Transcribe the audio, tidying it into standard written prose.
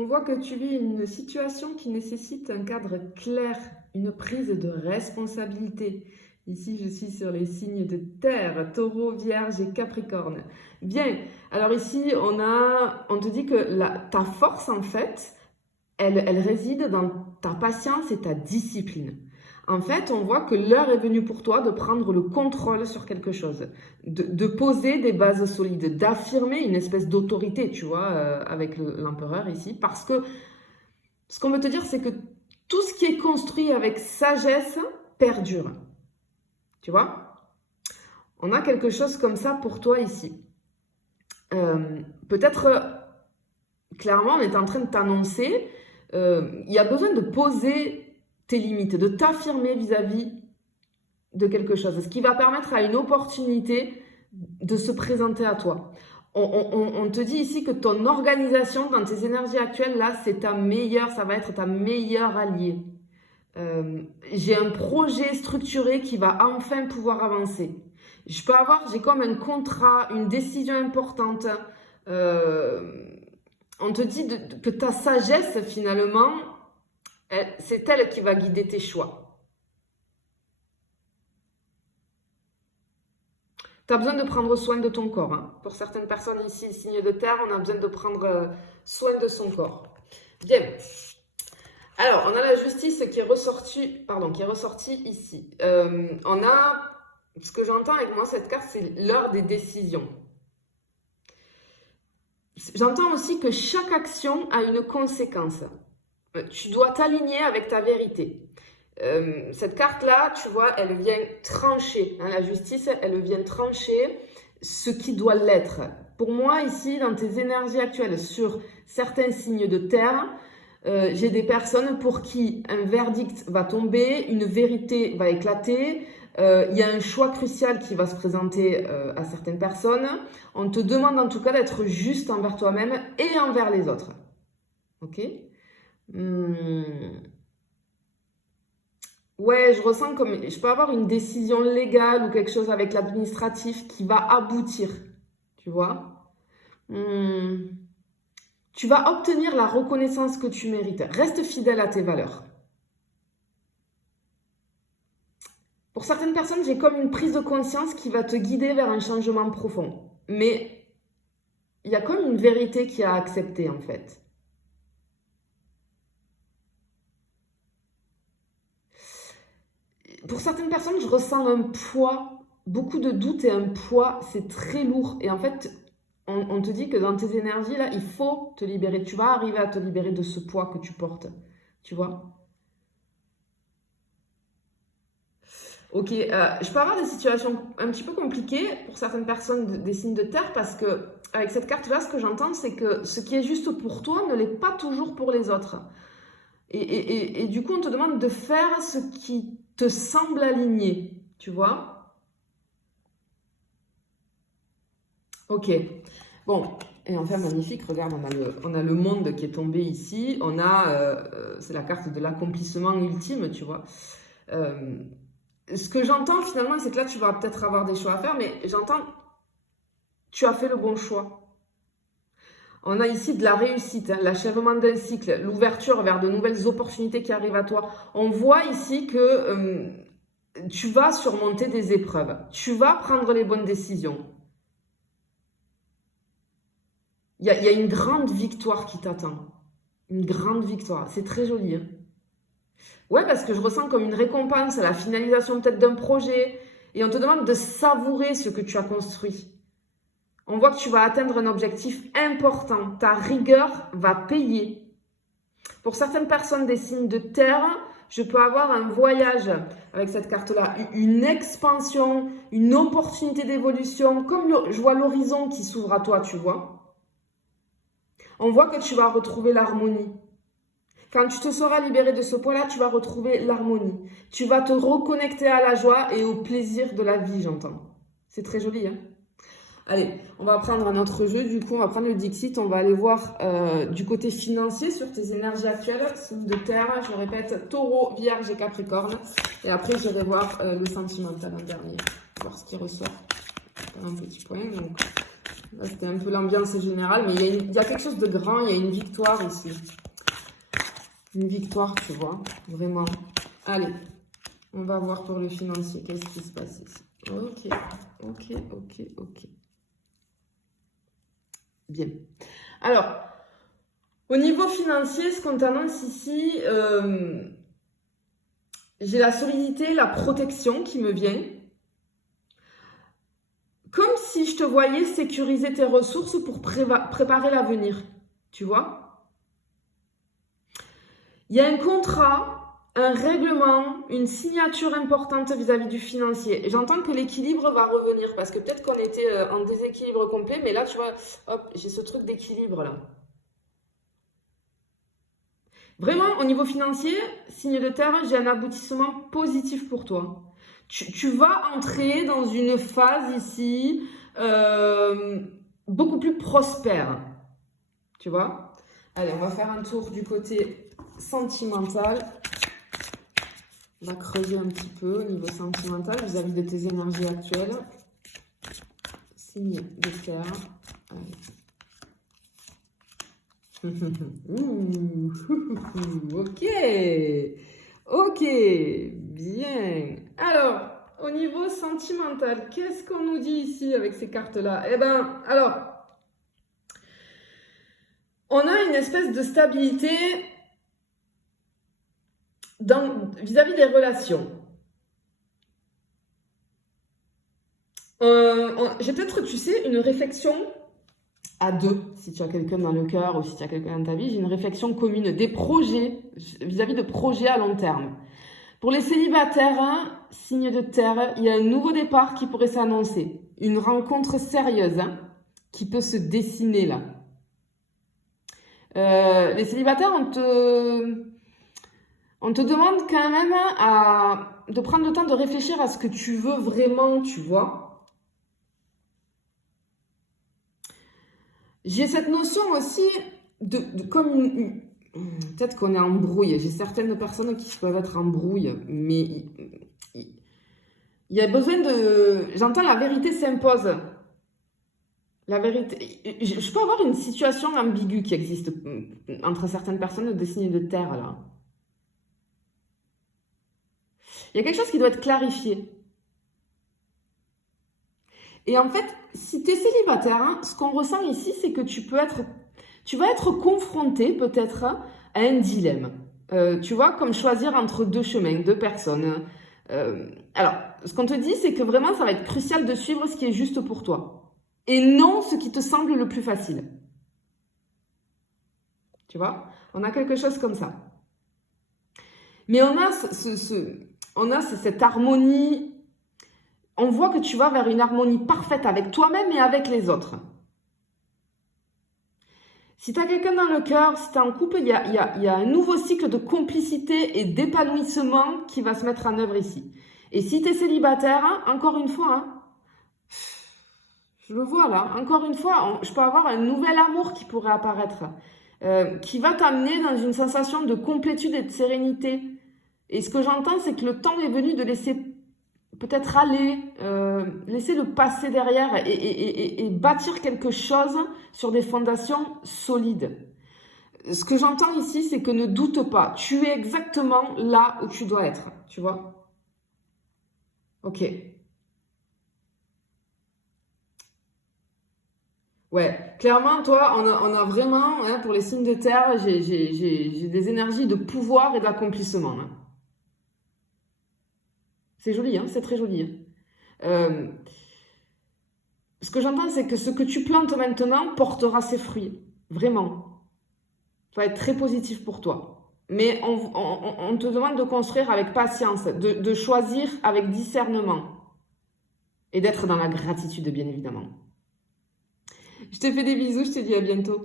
On voit que tu vis une situation qui nécessite un cadre clair, une prise de responsabilité. Ici, je suis sur les signes de terre, taureau, vierge et capricorne. Bien, alors ici, on te dit que ta force, en fait, elle réside dans ta patience et ta discipline. En fait, on voit que l'heure est venue pour toi de prendre le contrôle sur quelque chose, de poser des bases solides, d'affirmer une espèce d'autorité, tu vois, avec l'empereur ici. Parce que ce qu'on veut te dire, c'est que tout ce qui est construit avec sagesse perdure. Tu vois? On a quelque chose comme ça pour toi ici. Peut-être, clairement, on est en train de t'annoncer, il y a besoin de poser tes limites, de t'affirmer vis-à-vis de quelque chose, ce qui va permettre à une opportunité de se présenter à toi. On te dit ici que ton organisation dans tes énergies actuelles, là, c'est ta meilleure, ça va être ta meilleure alliée. J'ai un projet structuré qui va enfin pouvoir avancer. J'ai comme un contrat, une décision importante. On te dit que ta sagesse, finalement, c'est elle qui va guider tes choix. Tu as besoin de prendre soin de ton corps. Hein. Pour certaines personnes ici, signe de terre, on a besoin de prendre soin de son corps. Bien. Alors, on a la justice qui est ressortie ici. Ce que j'entends avec moi, cette carte, c'est l'heure des décisions. J'entends aussi que chaque action a une conséquence. Tu dois t'aligner avec ta vérité. Cette carte-là, tu vois, elle vient trancher. Hein, la justice, elle vient trancher ce qui doit l'être. Pour moi, ici, dans tes énergies actuelles, sur certains signes de terre, j'ai des personnes pour qui un verdict va tomber, une vérité va éclater. Il y a un choix crucial qui va se présenter à certaines personnes. On te demande en tout cas d'être juste envers toi-même et envers les autres. Ok ? Ouais, je ressens comme je peux avoir une décision légale ou quelque chose avec l'administratif qui va aboutir, tu vois. Tu vas obtenir la reconnaissance que tu mérites. Reste fidèle à tes valeurs. Pour certaines personnes, j'ai comme une prise de conscience qui va te guider vers un changement profond. Mais il y a comme une vérité qui a accepté en fait. Pour certaines personnes, je ressens un poids, beaucoup de doutes et un poids, c'est très lourd. Et en fait, on te dit que dans tes énergies, là, il faut te libérer. Tu vas arriver à te libérer de ce poids que tu portes. Tu vois ? Ok, je peux avoir des situations un petit peu compliquées pour certaines personnes des signes de terre parce que avec cette carte-là, ce que j'entends, c'est que ce qui est juste pour toi ne l'est pas toujours pour les autres. Et du coup, on te demande de faire ce qui te semble aligné, tu vois? Ok, bon, et enfin magnifique, regarde, on a le monde qui est tombé ici, c'est la carte de l'accomplissement ultime, tu vois? Ce que j'entends finalement, c'est que là, tu vas peut-être avoir des choix à faire, mais j'entends, tu as fait le bon choix. On a ici de la réussite, hein, l'achèvement d'un cycle, l'ouverture vers de nouvelles opportunités qui arrivent à toi. On voit ici que tu vas surmonter des épreuves, tu vas prendre les bonnes décisions. Il y a une grande victoire qui t'attend. Une grande victoire. C'est très joli. Hein. Ouais, parce que je ressens comme une récompense à la finalisation peut-être d'un projet. Et on te demande de savourer ce que tu as construit. On voit que tu vas atteindre un objectif important. Ta rigueur va payer. Pour certaines personnes des signes de terre, je peux avoir un voyage avec cette carte-là, une expansion, une opportunité d'évolution, comme je vois l'horizon qui s'ouvre à toi, tu vois. On voit que tu vas retrouver l'harmonie. Quand tu te seras libéré de ce poids-là, tu vas retrouver l'harmonie. Tu vas te reconnecter à la joie et au plaisir de la vie, j'entends. C'est très joli, hein? Allez, on va prendre un autre jeu. Du coup, on va prendre le Dixit. On va aller voir du côté financier sur tes énergies actuelles. Signe de terre, je répète, taureau, vierge et capricorne. Et après, je vais voir le sentimental en dernier. Voir ce qui ressort. Un petit point. Donc, Là, c'était un peu l'ambiance générale, mais il y a quelque chose de grand, il y a une victoire ici. Une victoire, tu vois, vraiment. Allez, on va voir pour le financier, qu'est-ce qui se passe ici. Ok. Bien. Alors, au niveau financier, ce qu'on t'annonce ici, j'ai la solidité, la protection qui me vient. Comme si je te voyais sécuriser tes ressources pour préparer l'avenir. Tu vois? Il y a un contrat, un règlement, une signature importante vis-à-vis du financier. J'entends que l'équilibre va revenir parce que peut-être qu'on était en déséquilibre complet, mais là, tu vois, hop, j'ai ce truc d'équilibre là. Vraiment, au niveau financier, signe de terre, j'ai un aboutissement positif pour toi. Tu vas entrer dans une phase ici beaucoup plus prospère. Tu vois? Allez, on va faire un tour du côté sentimental. On va creuser un petit peu au niveau sentimental vis-à-vis de tes énergies actuelles. Signe de terre. Allez. Ok, bien. Alors, au niveau sentimental, qu'est-ce qu'on nous dit ici avec ces cartes-là? Eh ben, alors, on a une espèce de stabilité vis-à-vis des relations. J'ai peut-être, tu sais, une réflexion à deux, si tu as quelqu'un dans le cœur ou si tu as quelqu'un dans ta vie, j'ai une réflexion commune, des projets, vis-à-vis de projets à long terme. Pour les célibataires, hein, signe de terre, il y a un nouveau départ qui pourrait s'annoncer. Une rencontre sérieuse hein, qui peut se dessiner là. Les célibataires, on te demande quand même de prendre le temps de réfléchir à ce que tu veux vraiment, tu vois. J'ai cette notion aussi de comme peut-être qu'on est en brouille. J'ai certaines personnes qui peuvent être en brouille, mais il y a besoin de... J'entends la vérité s'impose. La vérité... Je peux avoir une situation ambiguë qui existe entre certaines personnes de signes de terre, là. Il y a quelque chose qui doit être clarifié. Et en fait, si tu es célibataire, hein, ce qu'on ressent ici, c'est que tu vas être confronté peut-être à un dilemme. Tu vois, comme choisir entre deux chemins, deux personnes. Alors, ce qu'on te dit, c'est que vraiment, ça va être crucial de suivre ce qui est juste pour toi. Et non ce qui te semble le plus facile. Tu vois, on a quelque chose comme ça. Mais on a cette harmonie. On voit que tu vas vers une harmonie parfaite avec toi-même et avec les autres. Si tu as quelqu'un dans le cœur, si tu es en couple, il y a un nouveau cycle de complicité et d'épanouissement qui va se mettre en œuvre ici. Et si tu es célibataire, hein, encore une fois, hein, je le vois là, encore une fois, je peux avoir un nouvel amour qui pourrait apparaître, qui va t'amener dans une sensation de complétude et de sérénité. Et ce que j'entends, c'est que le temps est venu de laisser peut-être aller, laisser le passé derrière et bâtir quelque chose sur des fondations solides. Ce que j'entends ici, c'est que ne doute pas. Tu es exactement là où tu dois être. Tu vois? Ok. Ouais, clairement, toi, on a vraiment, hein, pour les signes de terre, j'ai des énergies de pouvoir et d'accomplissement. Hein. C'est joli, hein, c'est très joli. Hein. Ce que j'entends, c'est que ce que tu plantes maintenant portera ses fruits. Vraiment. Ça va être très positif pour toi. Mais on te demande de construire avec patience, de choisir avec discernement. Et d'être dans la gratitude, bien évidemment. Je te fais des bisous, je te dis à bientôt.